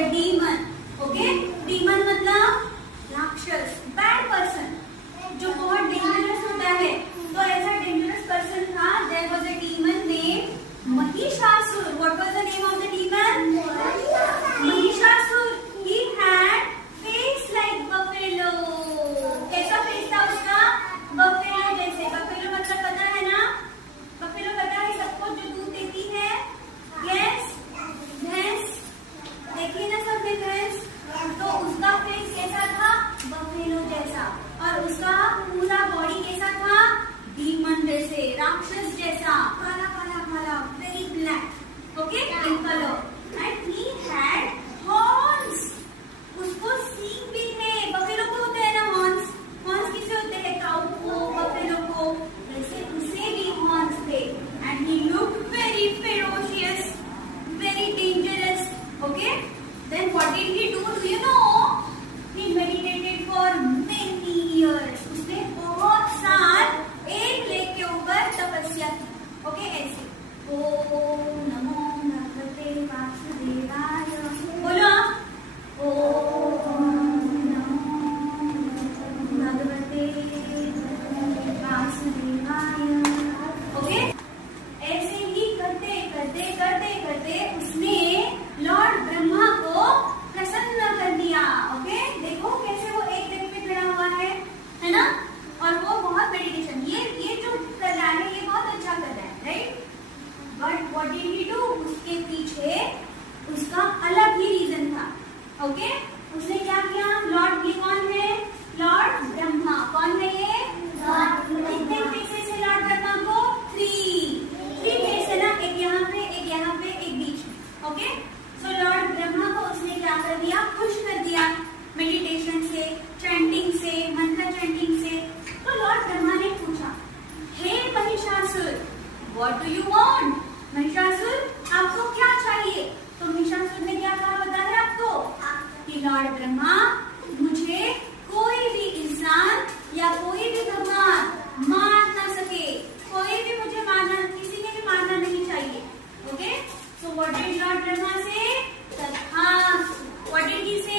a demon. Okay? Demon मतलब राक्षस, bad person, जो बहुत डेंजरस होता है. तो ऐसा डेंजरस पर्सन था. There was a demon named Mahishasur. What was the name of the demon? Mahishasur. He had face like buffalo. कैसा फेस था उसका? बफेलो जैसे. बफेलो मतलब पता है ना? बफेलो पता है सबको, जो दूध देती है. यस, भैंस. देखिए ना सबने भैंस. तो उसका फेस कैसा था? बफेलो जैसा. और उसका पूरा बॉडी कैसा था? डीमन जैसे, राक्षस जैसा. काला काला काला, very black. Okay, in colour. And he had horns. उसको सींग भी थे. बफेलो को होते हैं ना हॉर्न्स. हॉर्न्स किसे होते हैं? काऊ को, बफेलो को. वैसे उसे भी हॉर्न्स थे. And he looked very ferocious, very dangerous. Okay, then what did he do? Do you know? He meditated for many years. उसने बहुत साल एक लेक के ऊपर तपस्या की. ओके, ऐसे. ओम नमो भगवते वासुदेवाय. बोलो आप. ओम नमो भगवते वासुदेवाय. ओके, ऐसे ही करते करते करते करते उसने लॉर्ड ब्रह्मा को प्रसन्न कर दिया. ओके, देखो कैसे वो एक दिन पे खड़ा हुआ है ना? और वो बहुत मेडिटेशन, ये जो कर रहा है ये बहुत अच्छा कर रहा है, right? But what did he do? उसके पीछे उसका अलग ही रीजन था. ओके, उसने क्या किया? लॉर्ड, ये कौन है? लॉर्ड ब्रह्मा. कौन है ये? कितने फेसेस है लॉर्ड ब्रह्मा को? 3 फेस है ना? एक यहाँ पे, एक यहाँ पे, एक बीच में. ओके, सो लॉर्ड ब्रह्मा को उसने क्या कर दिया? खुश कर दिया मेडिटेशन से, चैंटिंग से, मंत्र चैंटिंग से. तो लॉर्ड ब्रह्मा ने पूछा, हे Mahishasur, what do you want? Mahishasur, आपको क्या चाहिए? तो महिषासुर ने क्या कहा पता है आपको? कि लॉर्ड ब्रह्मा, मुझे कोई भी इंसान या कोई भी भगवान मार ना सके. कोई भी मुझे मारना, किसी ने भी मारना नहीं चाहिए. Okay, so what did Lord Brahma से? तथास्तु. व्हाट डिड ही से?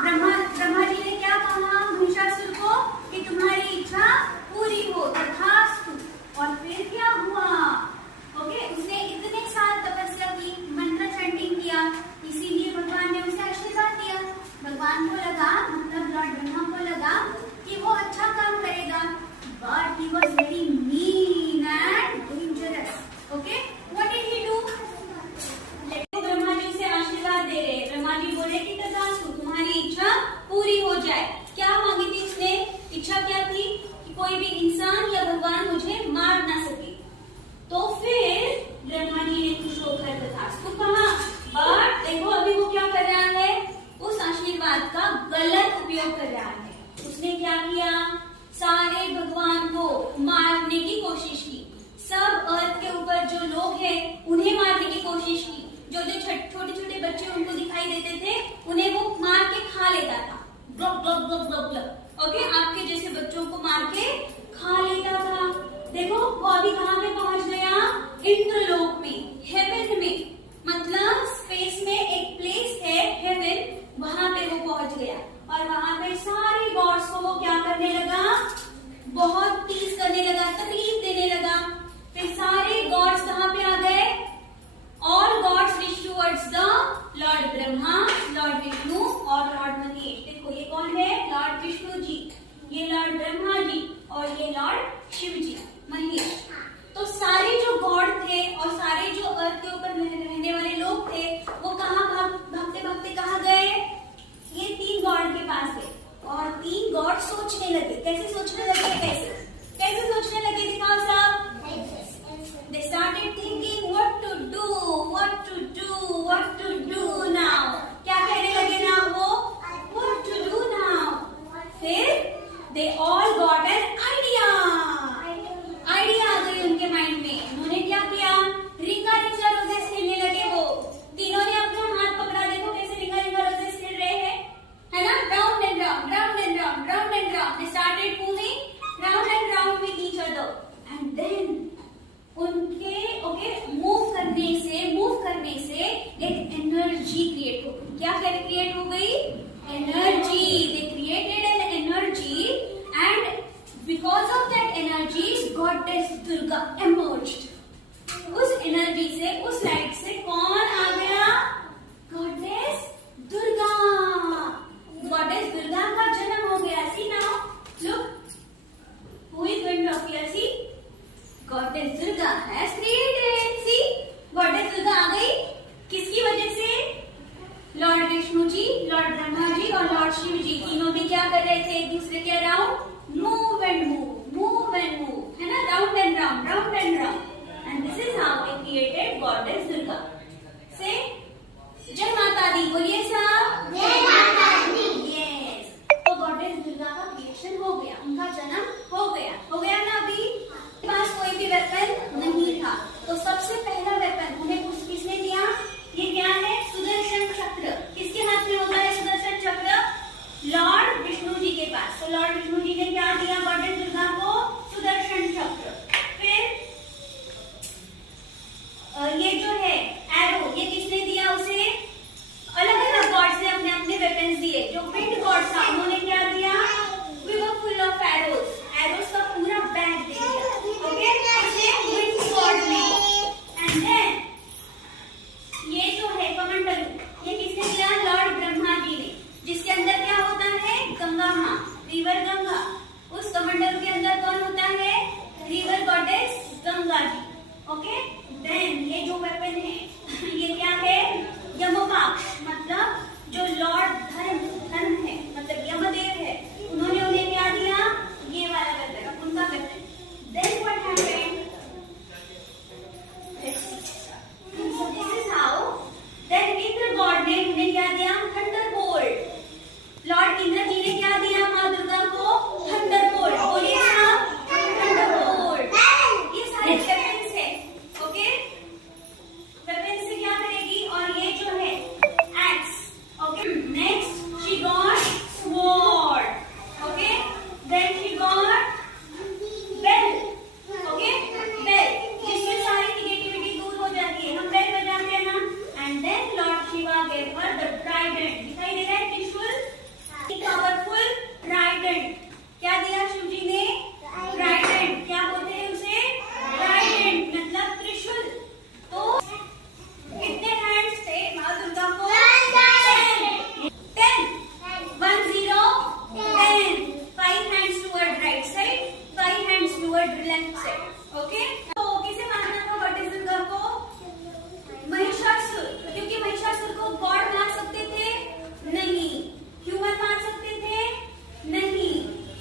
ब्रह्मा जी ने क्या कहा महिषासुर को? कि तुम्हारी इच्छा पूरी हो. तथास्तु. और फिर क्या हुआ? ओके, उसने इतने साल तपस्या की, मंत्र चैंटिंग किया, इसीलिए भगवान ने उसे आशीर्वाद दिया. भगवान को लगा, मतलब लॉर्ड ब्रह्मा को लगा कि वो अच्छा काम करेगा. But he was very mean and dangerous. Okay, what did he do? Brahma ji से आशीर्वाद दे रहे. ब्रह्मा जी बोले कि तथास्तु, तुम्हारी इच्छा पूरी हो जाए. क्या मांगी थी उसने? इच्छा क्या थी? कि कोई भी इंसान या भगवान मुझे मार ना सके. तो फिर ब्रह्मा जी ने खुश होकर तथास्तु कहा. बट देखो अभी वो क्या कर रहा है? उस आशीर्वाद का गलत उपयोग कर रहा है. उसने क्या किया? सारे भगवान को मारने की कोशिश की. सब अर्थ के ऊपर जो लोग हैं उन्हें मारने की कोशिश की. जो जो छोटे छोटे बच्चे उनको दिखाई देते थे उन्हें वो मार के खा लेता था. Block block block block block. Okay, आपके जैसे बच्चों को मार के खा लेता था. देखो वो अभी कहाँ पे पहुंच गया? इंद्रलोक में, हेवन में. मतलब स्पेस में एक प्लेस है हेवन, वहां पे वो पहुंच गया. और वहां पे सारे गॉड्स को वो क्या करने लगा? बहुत टीज करने लगा, तकलीफ देने लगा. फिर सारे गॉड्स कहाँ पे आ गए? All gods reach towards the lord Brahma, lord Vishnu और लॉर्ड महेश. देखो ये कौन है? लॉर्ड विष्णु जी, ये लॉर्ड ब्रह्मा जी और ये लॉर्ड शिव जी, महेश. तो सारे जो गॉड थे और सारे जो अर्थ के ऊपर रहने वाले लोग थे वो कहाँ भागते भागते कहाँ गए? ये 3 गॉड के पास गए. और 3 गॉड सोचने लगे. कैसे सोचने लगे? कैसे सोचने लगे? दिखाओ सब. They started thinking what to do now. क्या कहने लगे ना वो? What to do now. फिर they all got an idea. Idea आ गई उनके माइंड में. उन्होंने क्या किया? रिंगा रिंगा रोजेस खेलने लगे. वो तीनों ने अपना हाथ पकड़ा. देखो कैसे रिंगा रिंगा रोजेस खेल रहे हैं, है ना? Round and round, round and round, round and round. They started moving round क्या क्रिएट हो गई? Energy. They created an energy and because of that energy goddess Durga emerged. उस एनर्जी से, उस लाइट से कौन आ गया? गॉडेस दुर्गा. गॉडेस दुर्गा का जन्म हो गया. See now look, who is going to appear? See, goddess Durga has created. See, goddess Durga आ गई. किसकी वजह से? लॉर्ड विष्णु जी, लॉर्ड ब्रह्मा जी और लॉर्ड शिव जी तीनों भी क्या कर रहे थे? एक दूसरे के around move and move, move and move, है ना? Round and round, round and round. And this is how we created goddess Durga. Say जय माता दी बोलिए सब. जय माता दी. यस, तो गॉडेस दुर्गा का क्रिएशन हो गया, उनका जन्म हो गया. हो गया ना? अभी पास कोई भी वेपन नहीं था, तो सबसे पहला वेपन उन्हें किसने दिया? ये क्या है? सुदर्शन चक्र. किसके हाथ में होता है सुदर्शन चक्र? लॉर्ड विष्णु जी के पास. तो लॉर्ड विष्णु जी ने क्या दिया गॉडेस दुर्गा को? सुदर्शन चक्र. फिर ये जो है एरो, ये किसने दिया उसे? अलग अलग गॉड्स ने अपने अपने वेपन्स दिए. जो विंड गॉड था उन्होंने क्या दिया? Quiver full of arrows. Arrows का पूरा बैग दे दिया. ओके, उसे विंड गॉड ने. एंड देन ये जो है कमंडलू, ये किसने दिया? लॉर्ड ब्रह्मा जी ने. जिसके अंदर क्या होता है? गंगा माँ, रिवर गंगा. उस कमंडलू के अंदर कौन होता है? River goddess Ganga ji. Okay, then ये जो वेपन है ये क्या है? यमपाश, मतलब जो लॉर्ड धर्म है, मतलब यमदेव है, उन्होंने उन्हें क्या दिया? ये वाला वेपन, उनका weapon. Then what happened? This is how. Then Indra god ने उन्हें क्या दिया? थंडरबोल्ट. लॉर्ड इंद्र जी ने क्या दिया माँ दुर्गा को? थंडरबोल्ट. बोलिए आप, थंडरबोल्ट. ये सारे वेपन्स है. ओके, वेपन से क्या करेगी? और ये जो है axe. Okay, next she got sword. Okay, then she got bell. Okay, bell, जिससे सारी निगेटिविटी दूर हो जाती है. हम बेल बजाते हैं ना. And then lord Shiva gave her the trident. दिखाई दे रहा है? त्रिशूल, पावरफुल ट्राइडेंट. क्या दिया शिव जी ने? ट्राइडेंट. क्या बोलते हैं उसे? ट्राइडेंट मतलब त्रिशूल. तो कितने हैंड्स थे माँ दुर्गा को? 10. 1 0 10. 5 hands toward right side, 5 hands toward left side. Okay, तो किसे मारना था गॉडेस दुर्गा को? महिषासुर. क्योंकि महिषासुर को गॉड मार सकते थे? नहीं. ह्यूमन मार सकते थे? नहीं.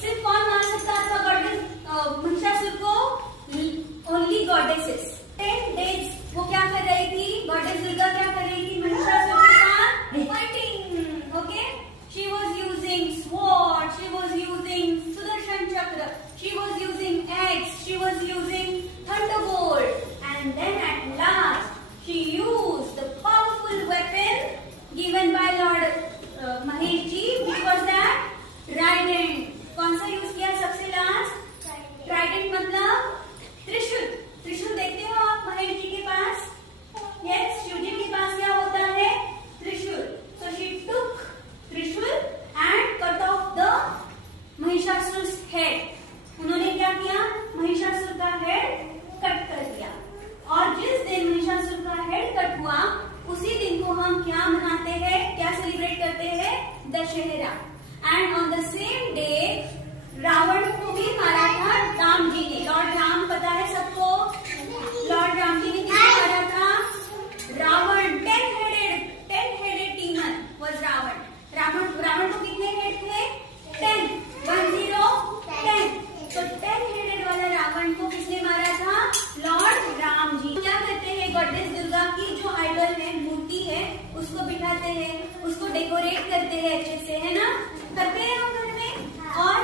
सिर्फ कौन मार सकता था गॉडेस महिषासुर को? Only goddesses. 10 days वो क्या कर रही थी? गॉडेस दुर्गा क्या कर रही थी? महिषासुर के साथ fighting. Okay, she was using sword, she was using Sudarshan Chakra, she was using axe, she was using thunderbolt. And then at last she used the powerful weapon given by lord Mahesh ji, which was that trident. कौन सा use किया सबसे last? Trident मतलब त्रिशूल. त्रिशूल देखते हो आप महेश जी के पास? यस, शिव जी के पास क्या होता है? त्रिशूल. सो she took trishul and cut off the Mahishasur's head. उन्होंने क्या किया? महिषासुर का हेड कट कर दिया. और जिस दिन महिषासुर का हेड कट हुआ उसी दिन को हम क्या मनाते हैं? क्या सेलिब्रेट करते हैं? Dussehra. And on the same day Ravan को भी मारा था राम जी ने. लॉर्ड राम पता है सबको? लॉर्ड राम जी ने किसे मारा था? Ravan. 10 headed demon was Ravan. Ravan को कितने हेड थे? 10. 1 0 10. तो 10 headed वाला रावण को किसने मारा था? लॉर्ड राम जी. क्या करते हैं? गॉडेस दुर्गा की जो आइडल है, मूर्ति है, उसको बिठाते हैं, उसको डेकोरेट करते हैं अच्छे से, है ना? करते हैं हम घर में. और